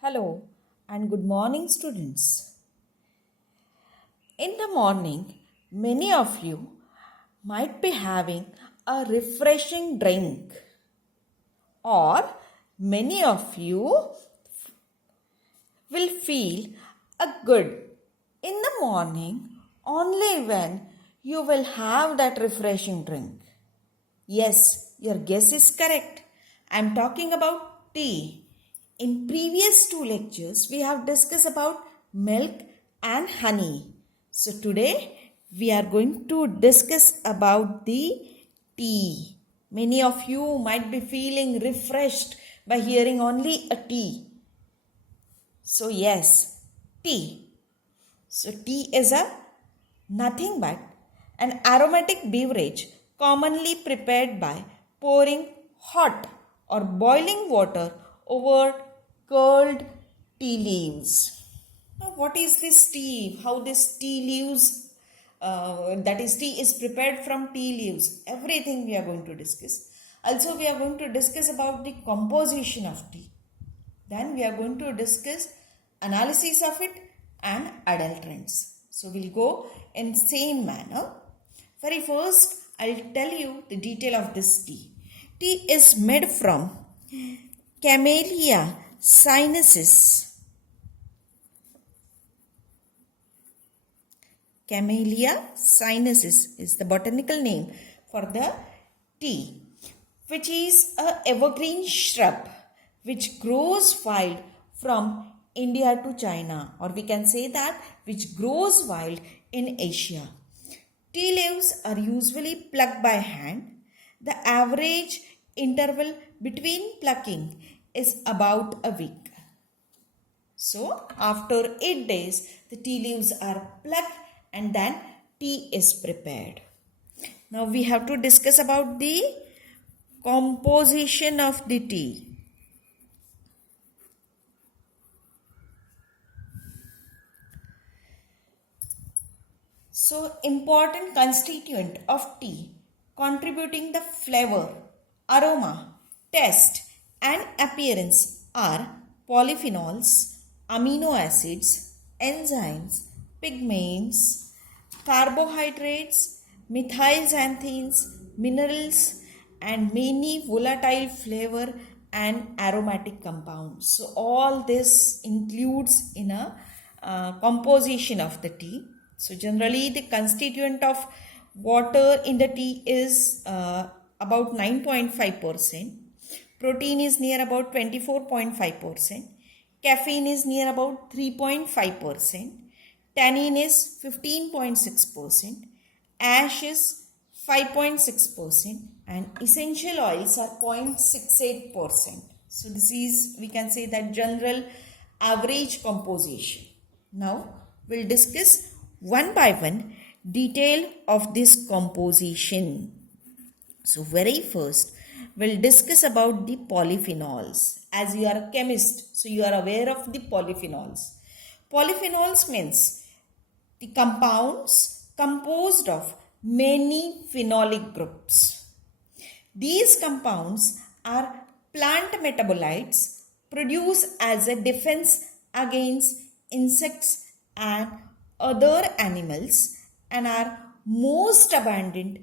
Hello and good morning, students. In the morning, many of you might be having a refreshing drink, or many of you will feel a good in the morning only when you will have that refreshing drink. Yes, your guess is correct. I am talking about tea. In previous two lectures, we have discussed about milk and honey. So today we are going to discuss about the tea. Many of you might be feeling refreshed by hearing only a tea. So yes, tea. So tea is a nothing but an aromatic beverage commonly prepared by pouring hot or boiling water over curled tea leaves. Now, what is this tea? How this tea leaves, that is, tea is prepared from tea leaves? Everything we are going to discuss. Also, we are going to discuss about the composition of tea. Then we are going to discuss analysis of it and adulterants. So we'll go in same manner. Very first, I'll tell you the detail of this tea. Tea is made from Camellia sinensis. Camellia sinensis is the botanical name for the tea, which is a evergreen shrub which grows wild from India to China, or we can say that which grows wild in Asia. Tea leaves are usually plucked by hand. The average interval between plucking is about a week. So, after 8 days, the tea leaves are plucked and then tea is prepared. Now, we have to discuss about the composition of the tea. So, important constituent of tea contributing the flavor, aroma, taste and appearance are polyphenols, amino acids, enzymes, pigments, carbohydrates, methylxanthines, minerals and many volatile flavor and aromatic compounds. So all this includes in a composition of the tea. So generally the constituent of water in the tea is about 9.5%. Protein is near about 24.5%. Caffeine is near about 3.5%. Tannin is 15.6%. Ash is 5.6%. And essential oils are 0.68%. So this is, we can say that general average composition. Now we'll discuss one by one detail of this composition. So very first we'll discuss about the polyphenols. As you are a chemist, so you are aware of the polyphenols. Polyphenols means the compounds composed of many phenolic groups. These compounds are plant metabolites produced as a defense against insects and other animals and are most abundant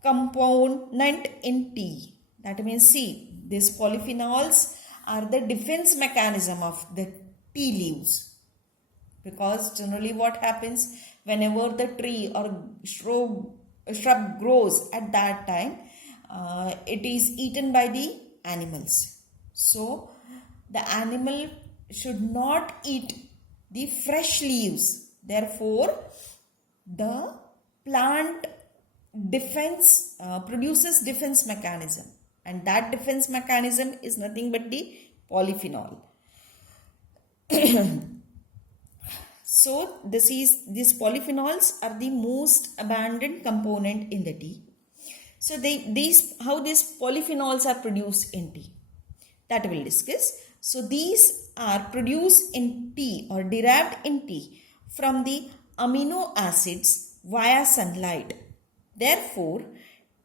component in tea. That means, see, these polyphenols are the defense mechanism of the tea leaves. Because generally what happens whenever the tree or shrub grows at that time, it is eaten by the animals. So the animal should not eat the fresh leaves. Therefore, the plant defense produces defense mechanism, and that defense mechanism is nothing but the polyphenol. So these polyphenols are the most abundant component in the tea. So how these polyphenols are produced in tea, that we'll discuss. So these are produced in tea or derived in tea from the amino acids via sunlight. Therefore,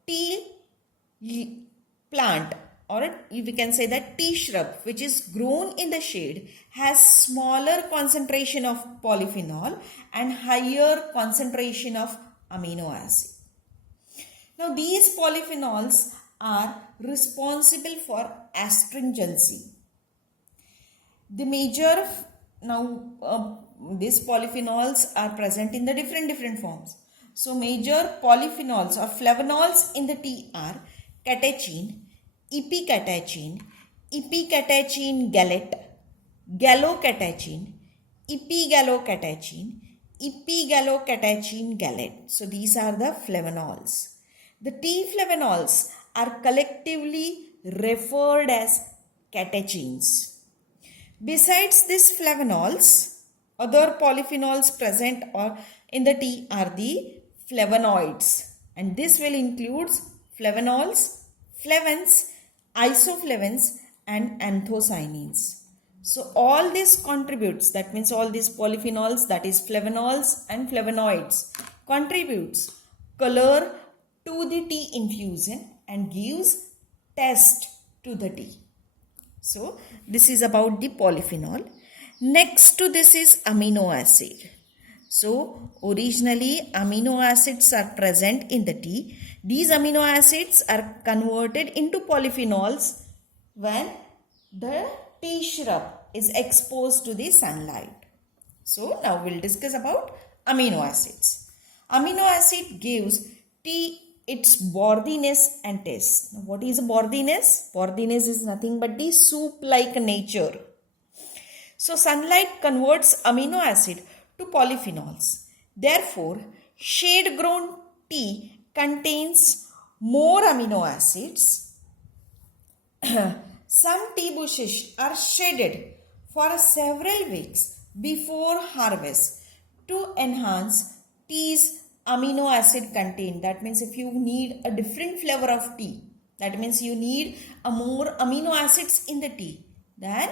tea plant or we can say that tea shrub which is grown in the shade has smaller concentration of polyphenol and higher concentration of amino acid. Now these polyphenols are responsible for astringency. The major these polyphenols are present in the different forms. So major polyphenols or flavonols in the tea are catechin, epicatechin, epicatechin gallate, gallocatechin, epigallocatechin, epigallocatechin gallate. So these are the flavonols. The tea flavonols are collectively referred as catechins. Besides these flavonols, other polyphenols present in the tea are the flavonoids, and this will include flavonols, flavins, isoflavins and anthocyanins. So all this contributes, that means all these polyphenols, that is flavonols and flavonoids, contributes color to the tea infusion and gives taste to the tea. So this is about the polyphenol. Next to this is amino acid. So originally amino acids are present in the tea. These amino acids are converted into polyphenols when the tea shrub is exposed to the sunlight. So now we'll discuss about amino acids. Amino acid gives tea its bordiness and taste. Now, what is bordiness? Bordiness is nothing but the soup-like nature. So sunlight converts amino acid to polyphenols. Therefore, shade-grown tea contains more amino acids. Some tea bushes are shaded for several weeks before harvest to enhance tea's amino acid content. That means if you need a different flavor of tea, that means you need a more amino acids in the tea, then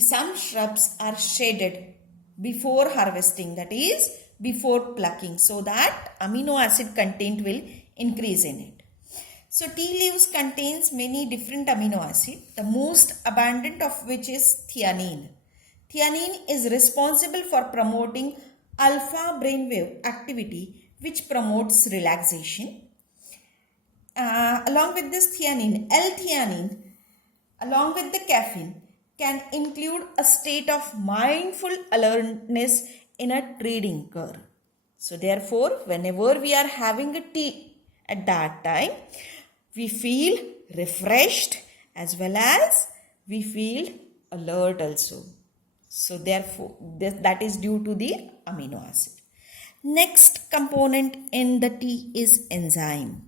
some shrubs are shaded before harvesting, that is before plucking, so that amino acid content will increase in it. So tea leaves contains many different amino acids, the most abundant of which is theanine. Theanine is responsible for promoting alpha brainwave activity, which promotes relaxation. Along with this theanine, L-theanine, along with the caffeine, can include a state of mindful alertness in a trading curve. So therefore, whenever we are having a tea at that time, we feel refreshed as well as we feel alert also. So therefore, that is due to the amino acid. Next component in the tea is enzyme.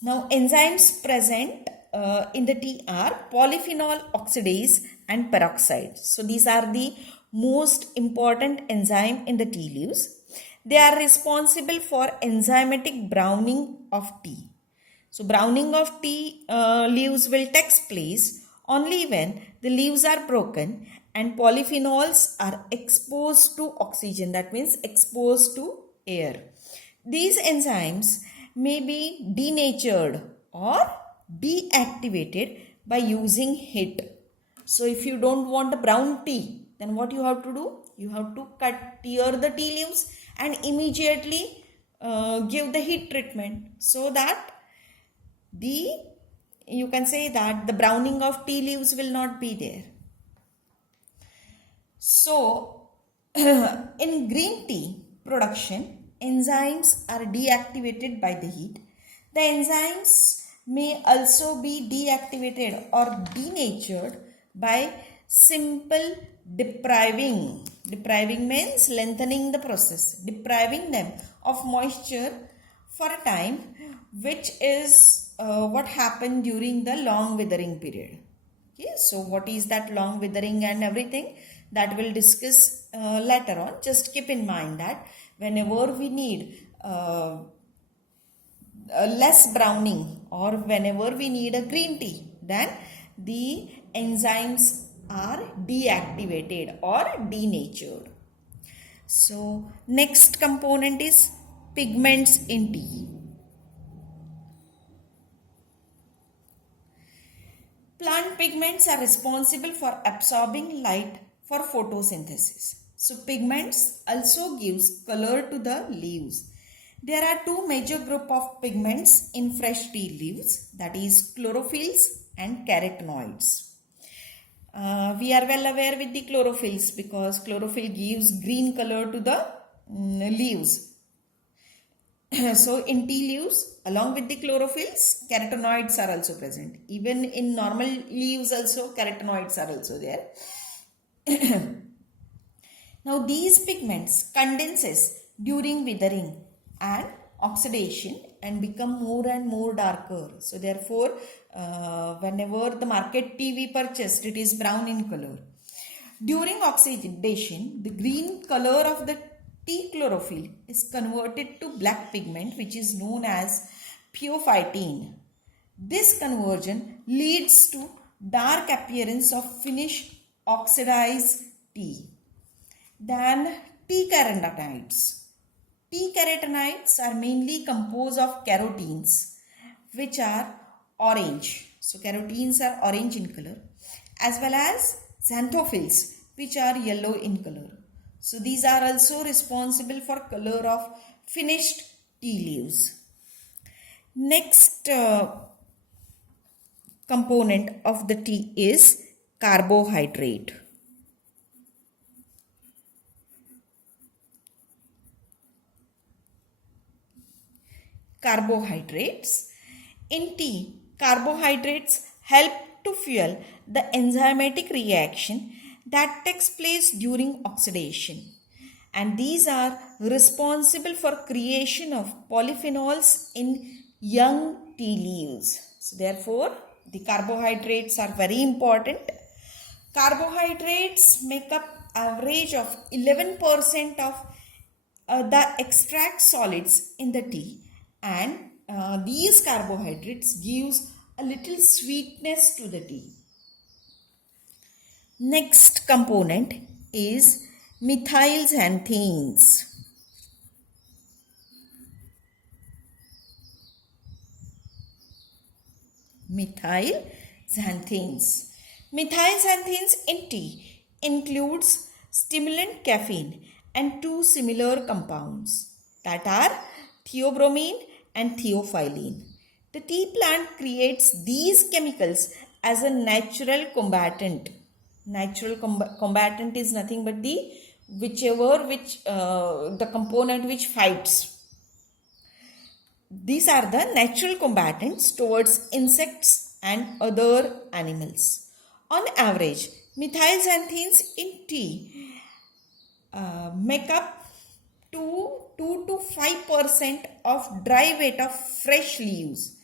Now enzymes present in the tea are polyphenol oxidase and peroxide. So these are the most important enzyme in the tea leaves. They are responsible for enzymatic browning of tea. So browning of tea leaves will take place only when the leaves are broken and polyphenols are exposed to oxygen, that means exposed to air. These enzymes may be denatured or deactivated by using heat. So if you don't want a brown tea, then what you have to do? You have to tear the tea leaves and immediately give the heat treatment, so that you can say that the browning of tea leaves will not be there. So in green tea production, enzymes are deactivated by the heat. The enzymes may also be deactivated or denatured by simple depriving. Depriving means lengthening the process, depriving them of moisture for a time, which is what happened during the long withering period. Okay, so what is that long withering and everything, that we'll discuss later on. Just keep in mind that whenever we need less browning or whenever we need a green tea, then the enzymes are deactivated or denatured. So next component is pigments in tea. Plant pigments are responsible for absorbing light for photosynthesis. So pigments also gives color to the leaves. There are two major group of pigments in fresh tea leaves, that is chlorophylls and carotenoids. We are well aware with the chlorophylls because chlorophyll gives green color to the leaves. So in tea leaves, along with the chlorophylls, carotenoids are also present. Even in normal leaves also, carotenoids are also there. Now these pigments condenses during withering and oxidation and become more and more darker. So therefore, whenever the market tea we purchased, it is brown in color. During oxidation, the green color of the tea chlorophyll is converted to black pigment, which is known as phyophytene. This conversion leads to dark appearance of finished oxidized tea. Then tea carotenoids. Tea carotenoids are mainly composed of carotenes, which are orange. So carotenes are orange in color, as well as xanthophylls, which are yellow in color. So these are also responsible for color of finished tea leaves. Next component of the tea is carbohydrate. Carbohydrates. In tea, carbohydrates help to fuel the enzymatic reaction that takes place during oxidation, and these are responsible for creation of polyphenols in young tea leaves. So therefore, the carbohydrates are very important. Carbohydrates make up average of 11% of the extract solids in the tea, and these carbohydrates gives a little sweetness to the tea. Next component is methylxanthines. Methylxanthines. Methylxanthines in tea includes stimulant caffeine and two similar compounds, that are theobromine and theophylline. The tea plant creates these chemicals as a natural combatant. Natural combatant is nothing but the component which fights. These are the natural combatants towards insects and other animals. On average, methylxanthines in tea make up 2 to 5% of dry weight of fresh leaves.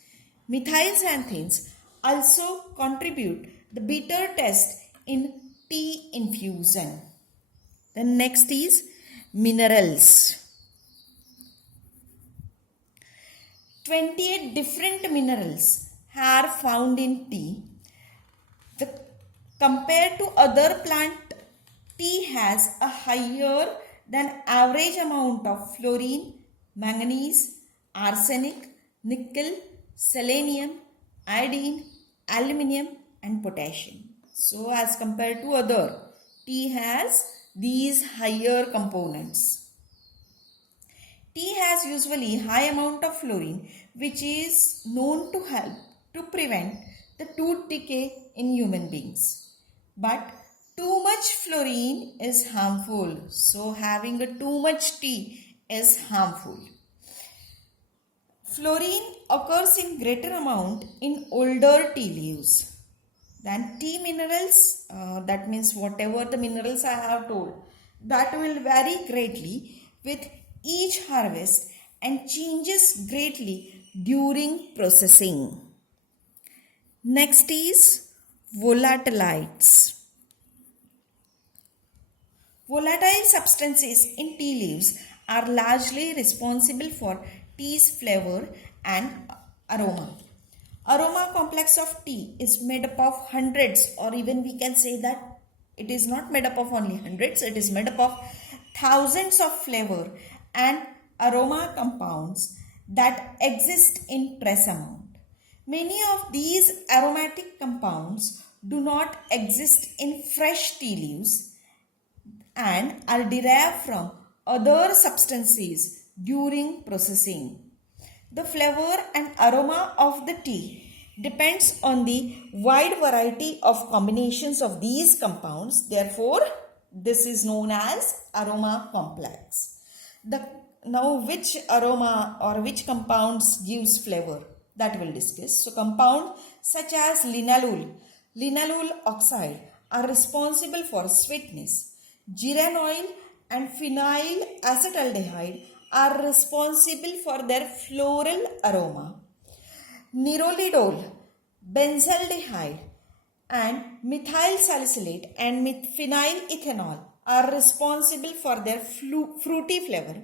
Methylxanthines also contribute the bitter taste in tea infusion. The next is minerals. 28 different minerals are found in tea. Compared to other plant, tea has a higher than average amount of fluorine, manganese, arsenic, nickel, selenium, iodine, aluminium and potassium. So as compared to other, tea has these higher components. Tea has usually high amount of fluorine, which is known to help to prevent the tooth decay in human beings. But too much fluorine is harmful. So having too much tea is harmful. Fluorine occurs in greater amount in older tea leaves. Then tea minerals, that means whatever the minerals I have told, that will vary greatly with each harvest and changes greatly during processing. Next is volatilites. Volatile substances in tea leaves are largely responsible for tea's flavor and aroma. Aroma complex of tea is made up of hundreds, or even we can say that it is not made up of only hundreds, it is made up of thousands of flavor and aroma compounds that exist in trace amount. Many of these aromatic compounds compounds do not exist in fresh tea leaves and are derived from other substances during processing. The flavor and aroma of the tea depends on the wide variety of combinations of these compounds. Therefore, this is known as aroma complex. Now which aroma or which compounds gives flavor, that we'll discuss. So compound such as linalool oxide are responsible for sweetness. Geraniol and phenyl acetaldehyde are responsible for their floral aroma. Nerolidol, benzaldehyde and methyl salicylate and phenyl ethanol are responsible for their fruity flavor.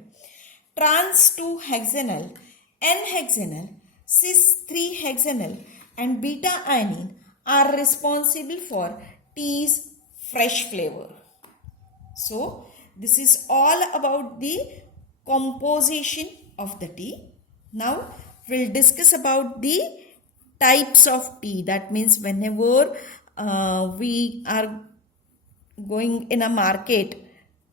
Trans-2-hexanal, N-hexanal, cis-3-hexanal and beta-adenine are responsible for tea's fresh flavor. So, this is all about the composition of the tea. Now, we'll discuss about the types of tea. That means whenever we are going in a market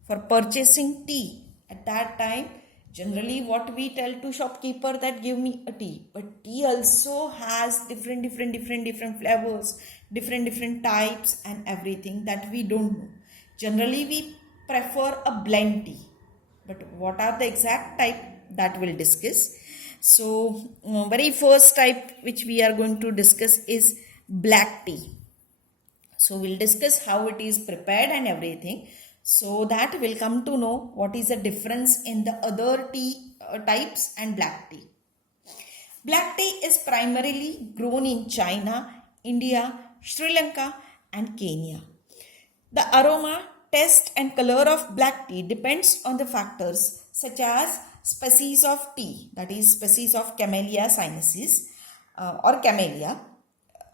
for purchasing tea, at that time, generally what we tell to shopkeeper that give me a tea. But tea also has different flavors, different types and everything that we don't know. Generally, we prefer a blend tea. But what are the exact type, that we'll discuss. So, very first type which we are going to discuss is black tea. So, we'll discuss how it is prepared and everything. So that we'll come to know what is the difference in the other tea types and black tea. Black tea is primarily grown in China, India, Sri Lanka and Kenya. The aroma, taste and color of black tea depends on the factors such as species of tea, that is species of Camellia sinensis or Camellia,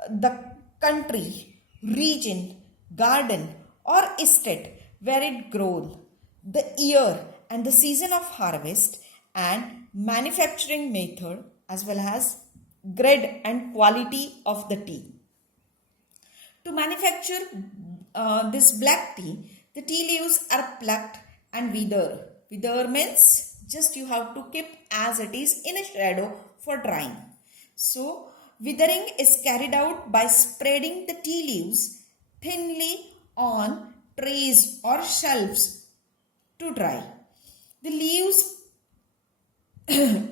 the country, region, garden or estate where it grown, the year and the season of harvest and manufacturing method as well as grade and quality of the tea. To manufacture this black tea, the tea leaves are plucked and withered. Wither means just you have to keep as it is in a shadow for drying. So, withering is carried out by spreading the tea leaves thinly on trays or shelves to dry. The leaves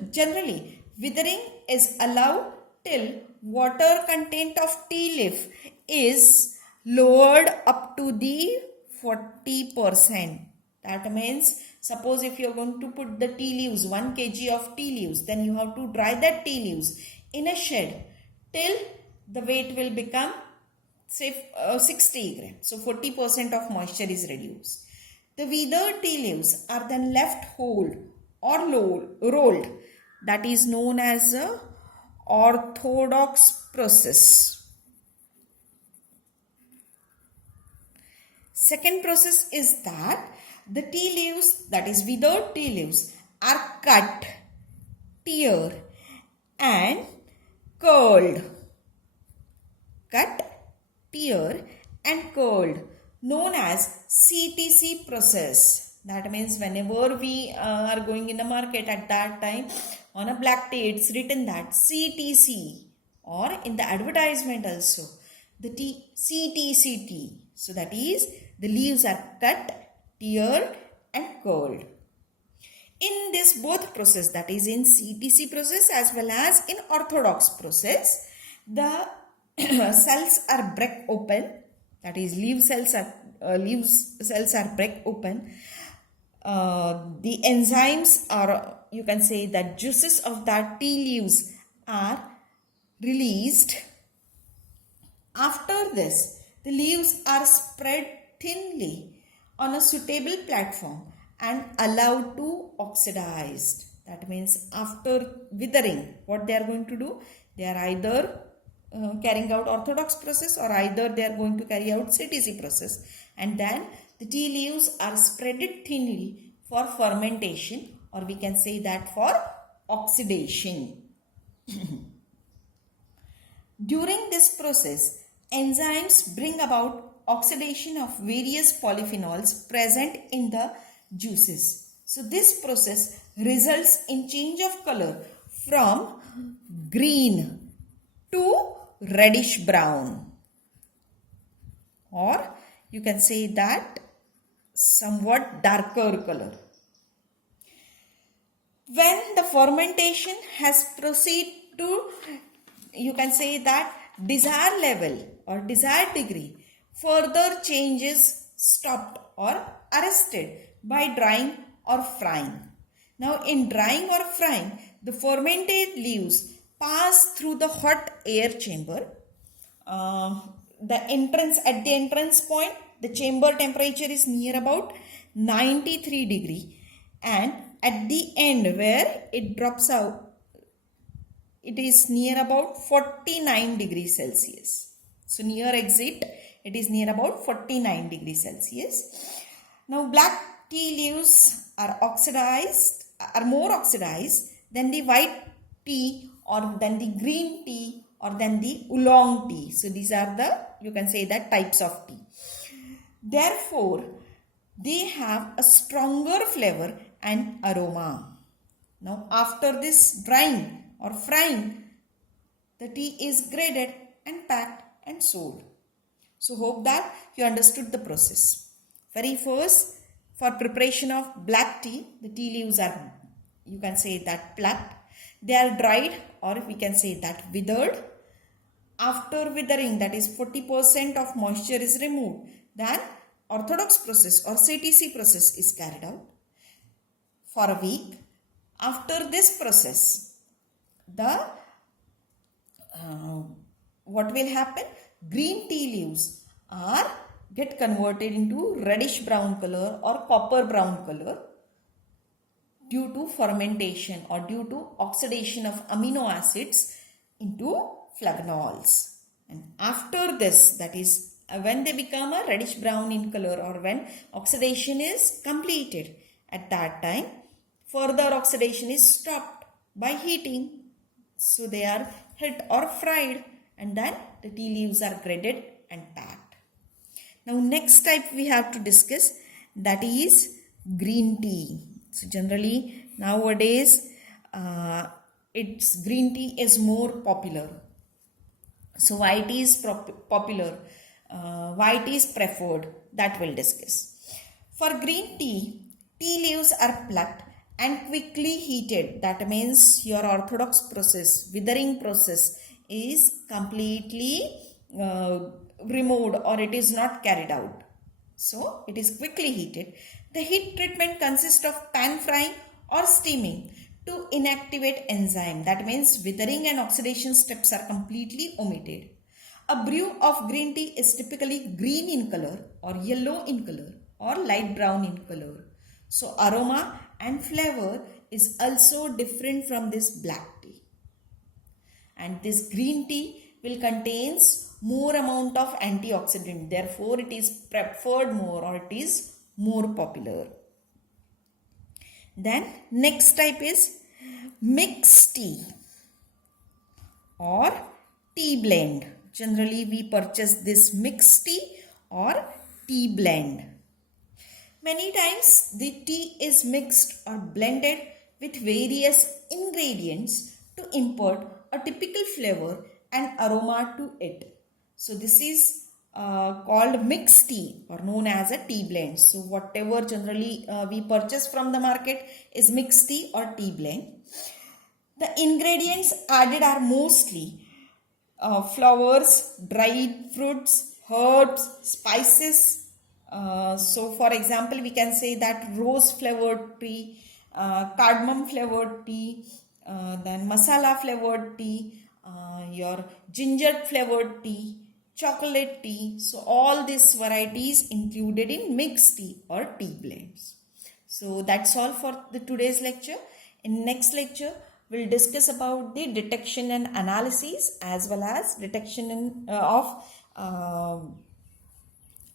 generally withering is allowed till water content of tea leaf is lowered up to the 40%. That means suppose if you are going to put the tea leaves, 1 kg of tea leaves, then you have to dry that tea leaves in a shed till the weight will become say 60 grams. So 40% of moisture is reduced. The withered tea leaves are then left whole or rolled. That is known as a orthodox process. Second process is that the tea leaves, that is withered tea leaves, are cut, tear and curled. Cut, tear and curled, known as CTC process. That means whenever we are going in the market at that time on a black tea, it's written that CTC, or in the advertisement also the tea CTC tea. So that is the leaves are cut, teared and curled. In this both process, that is in CTC process as well as in orthodox process, the cells are break open, that is leaf cells are break open. The enzymes, or you can say that juices of that tea leaves are released. After this, the leaves are spread thinly on a suitable platform and allowed to oxidize. That means after withering, what they are going to do? They are either carrying out orthodox process or either they are going to carry out CTC process, and then the tea leaves are spreaded thinly for fermentation, or we can say that for oxidation. During this process, enzymes bring about oxidation of various polyphenols present in the juices. So this process results in change of color from green to reddish brown, or you can say that somewhat darker color. When the fermentation has proceeded to, you can say that, desired level or desired degree, further changes stopped or arrested by drying or frying. Now in drying or frying, the fermented leaves pass through the hot air chamber. At the entrance point, the chamber temperature is near about 93 degree, and at the end where it drops out, it is near about 49 degrees Celsius. So near exit, it is near about 49 degrees Celsius. Now black tea leaves are more oxidized than the white tea or than the green tea or than the oolong tea. So these are the, you can say that, types of tea. Therefore, they have a stronger flavor and aroma. Now after this drying or frying, the tea is graded and packed and sold. So hope that you understood the process. Very first, for preparation of black tea, the tea leaves are, you can say that, plucked. They are dried, or we can say that withered. After withering, that is 40% of moisture is removed, then orthodox process or CTC process is carried out for a week. After this process, what will happen? Green tea leaves get converted into reddish brown color or copper brown color due to fermentation or due to oxidation of amino acids into flavonols. And after this, that is when they become a reddish brown in color or when oxidation is completed, at that time further oxidation is stopped by heating. So they are hit or fried, and then the tea leaves are graded and packed. Now next type we have to discuss, that is green tea. So generally nowadays its green tea is more popular. So why it is popular, why it is preferred, that we'll discuss. For green tea, tea leaves are plucked and quickly heated. That means your orthodox process, withering process, is completely removed or it is not carried out. So it is quickly heated. The heat treatment consists of pan frying or steaming to inactivate enzyme. That means withering and oxidation steps are completely omitted. A brew of green tea is typically green in color or yellow in color or light brown in color. So aroma and flavor is also different from this black tea. And this green tea will contains more amount of antioxidant. Therefore, it is preferred more or it is more popular. Then next type is mixed tea or tea blend. Generally, we purchase this mixed tea or tea blend. Many times the tea is mixed or blended with various ingredients to impart a typical flavor and aroma to it. So this is called mixed tea or known as a tea blend. So whatever generally we purchase from the market is mixed tea or tea blend. The ingredients added are mostly flowers, dried fruits, herbs, spices. So for example, we can say that rose flavored tea, cardamom flavored tea, then masala flavored tea, your ginger flavored tea, chocolate tea. So all these varieties included in mixed tea or tea blends. So that's all for the today's lecture. In next lecture, we'll discuss about the detection and analysis as well as detection of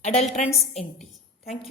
adulterants in tea. Thank you.